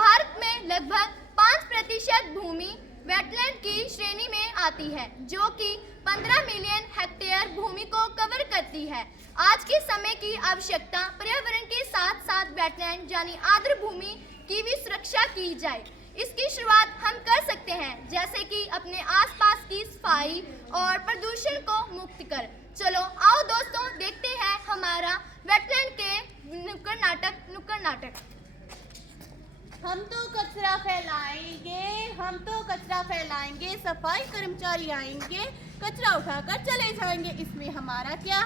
भारत में लगभग 5% भूमि वेटलैंड की श्रेणी में आती है, जो कि 15 मिलियन हेक्टेयर भूमि को कवर करती है। आज के समय की आवश्यकता पर्यावरण के साथ साथ वेटलैंड यानी आर्द्र भूमि की भी सुरक्षा की जाए। इसकी शुरुआत हम कर सकते हैं, जैसे कि अपने आसपास की सफाई और प्रदूषण को मुक्त कर। चलो आओ दोस्तों, देखते हैं हमारा वेटलैंड के नुक्कड़ नाटक। हम तो कचरा फैलाएंगे, सफाई कर्मचारी आएंगे, कचरा उठाकर चले जाएंगे, इसमें हमारा क्या?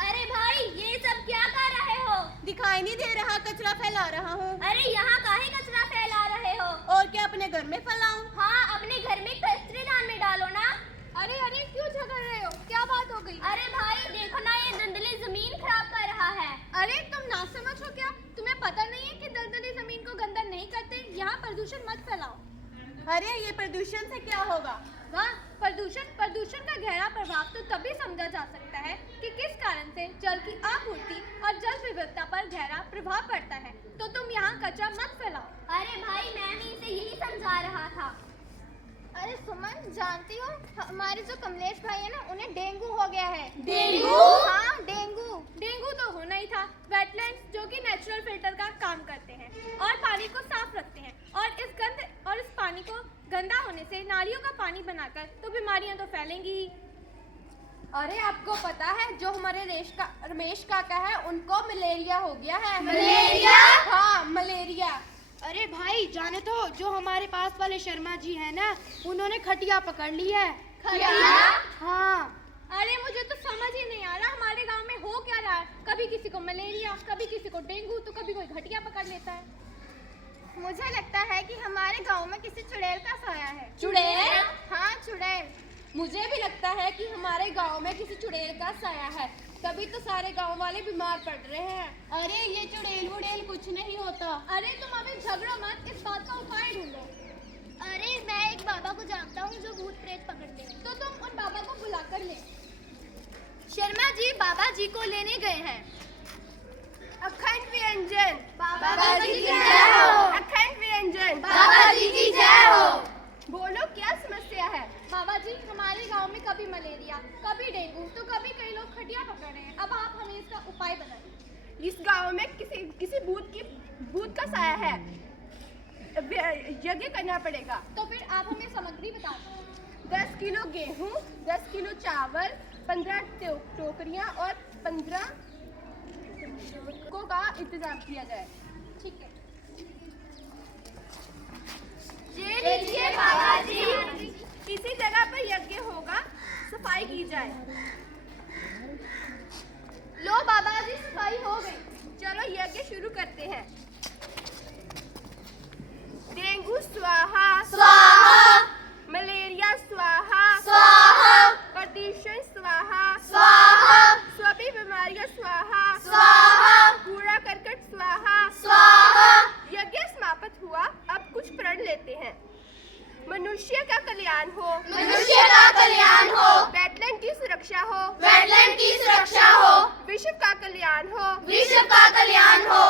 अरे भाई, ये सब क्या कर रहे हो? दिखाई नहीं दे रहा कचरा फैला रहा हूँ। अरे यहाँ काहे कचरा फैला रहे हो? और क्या अपने घर में फैलाऊं? हाँ, अपने घर में कचरेदान में डालो ना। अरे क्यों झगड़ रहे हो? क्या बात हो गई? अरे भाई देखो ना, ये दलदली जमीन खराब कर रहा है। अरे तुम ना समझ हो क्या? तुम्हें पता नहीं है कि दलदली जमीन को गंदा नहीं करते? यहाँ प्रदूषण मत फैलाओ। अरे ये प्रदूषण से क्या होगा? वाह, प्रदूषण का गहरा प्रभाव तो तभी समझा जा सकता है कि किस कारण से जल की आपूर्ति और जल विविधता पर गहरा प्रभाव पड़ता है। तो तुम यहाँ कचरा मत फैलाओ। अरे भाई, मैं भी इसे यही समझा रहा था। अरे सुमन, जानती हो हमारे जो कमलेश भाई है ना, उन्हें डेंगू हो गया है। डेंगू? हाँ, डेंगू तो होना ही था। वेटलैंड्स जो कि नेचुरल फिल्टर का काम करते हैं और पानी को साफ रखते हैं, और इस पानी को गंदा होने से नालियों का पानी बनाकर तो बीमारियां तो फैलेंगी ही। अरे आपको पता है, जो हमारे रमेश काका है, उनको मलेरिया हो गया है। मलेरिया? हाँ, मलेरिया। अरे भाई, जाने तो जो हमारे पास वाले शर्मा जी हैं ना, उन्होंने खटिया पकड़ ली है। खटिया? हाँ। अरे मुझे तो समझ ही नहीं आ रहा, हमारे गांव में हो क्या रहा है? कभी किसी को मलेरिया, कभी किसी को डेंगू, तो कभी कोई घटिया पकड़ लेता है। मुझे लगता है कि हमारे गांव में किसी चुड़ैल का साया है। चुड़ैल? हाँ, चुड़ैल। मुझे भी लगता है कि हमारे गांव में किसी चुड़ैल का साया है, तभी तो सारे गांव वाले बीमार पड़ रहे हैं। अरे ये चुड़ैल वुड़ैल कुछ नहीं होता। अरे तुम अभी झगड़ो मत, इस बात का उपाय ढूंढो। अरे मैं एक बाबा को जानता हूँ जो भूत प्रेत पकड़ते हैं। तो तुम उन बाबा को बुला कर ले। शर्मा जी बाबा जी को लेने गए हैं। अखंड व्यंजन बाबा जी की जय हो। अखंड व्यंजन बाबा जी की जय हो। बोलो, क्या समस्या है? बाबा जी, हमारे गांव में कभी मलेरिया, कभी डेंगू, तो कभी कई लोग खटिया पकड़ रहे हैं। अब आप हमें इसका उपाय बताइए। इस गांव में किसी भूत का साया है, यज्ञ करना पड़ेगा। तो फिर आप हमें सामग्री बता दो। 10 किलो गेहूं, 10 किलो चावल, 15 टोकरियां और 15 का इंतजाम किया जाए। ठीक है। ये लीजिए बाबा जी। इसी जगह पर यज्ञ होगा, सफाई की जाए। लो बाबा जी, सफाई हो गई। चलो यज्ञ शुरू करते हैं। डेंगू स्वाहा, स्वाहा, मलेरिया स्वाहा, स्वाहा, प्रदूषण स्वाहा, स्वाहा, सभी बीमारियां स्वाहा, स्वाहा, कूड़ा करकट स्वाहा। स्वाहा। यज्ञ समाप्त हुआ। अब कुछ प्रण लेते हैं। मनुष्य का कल्याण हो, मनुष्य का कल्याण हो, वेटलैंड की सुरक्षा हो, वेटलैंड की सुरक्षा हो, विश्व का कल्याण हो, विश्व का कल्याण हो,